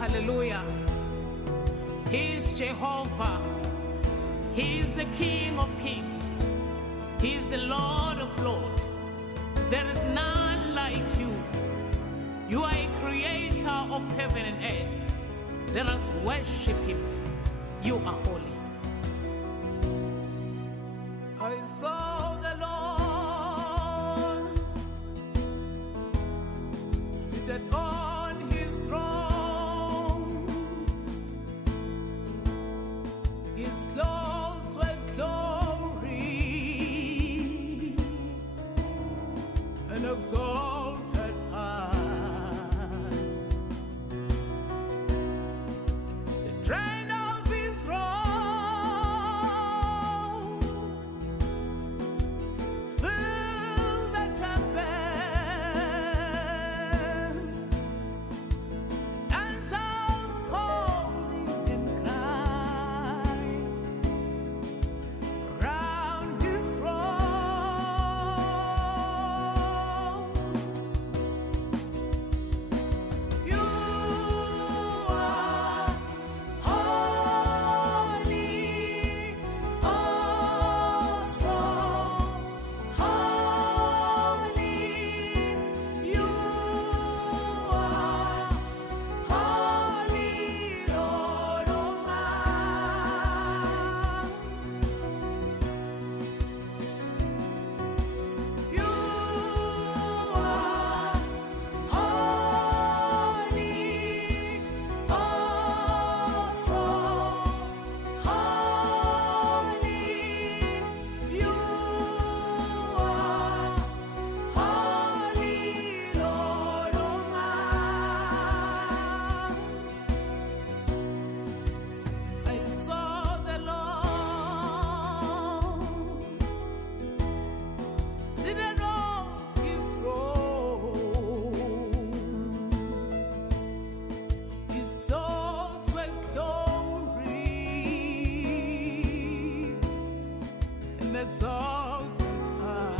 hallelujah. He is Jehovah. He is the King of kings. He is the Lord of lords. There is none like you. You are a creator of heaven and earth. Let us worship him. You are holy. I saw the Lord seated on his throne. His clothes were glory and exalted high. The train of his throne filled the temple, and souls calling and crying round his throne. You are holy, oh so holy. You are holy, Lord Almighty. You are holy, oh so holy. You are holy, Lord Almighty. I saw the Lord seated on his throne. His clothes were glory and exalted high.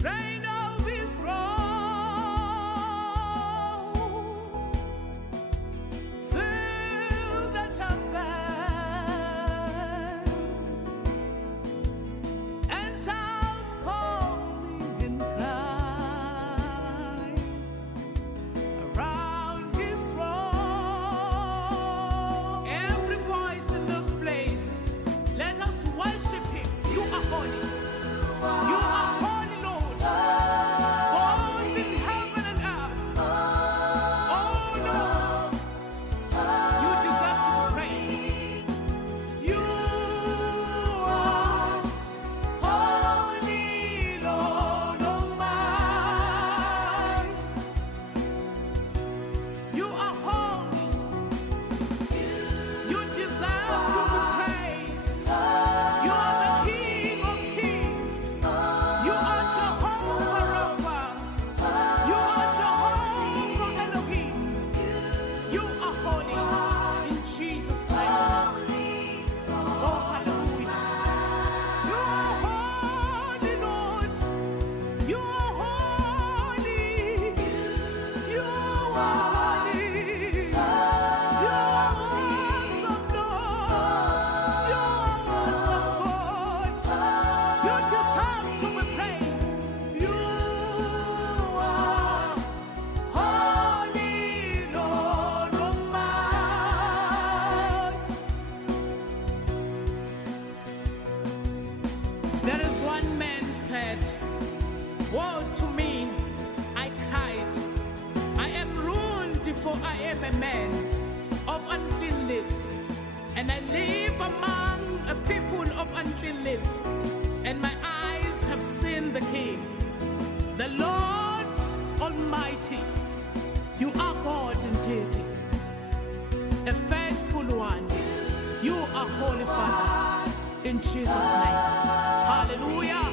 Train of his throne filled the temple, and shouts calling and crying around his throne. Every voice in this place, let us worship him. You are holy. You are holy, Lord. All in heaven and earth. Oh, Lord, you deserve to be praised. You are holy, Lord Almighty. You are holy. You deserve to be praised. You are the King of kings. You are Jehovah Rapha. You are Jehovah Elohim. You are holy in Jesus' name. Oh, hallelujah. You are holy, Lord. You are holy. You are holy. You are awesome, Lord. You are awesome, God. You deserve to be praised. You are holy, Lord Almighty. There is one man said, woe to me, I cried. I am ruined, for I am a man of unclean lips, and I live among a people of unclean lips, and my eyes have seen the King, the Lord Almighty. You are God indeed, a faithful one. You are Holy Father, in Jesus' name. Hallelujah.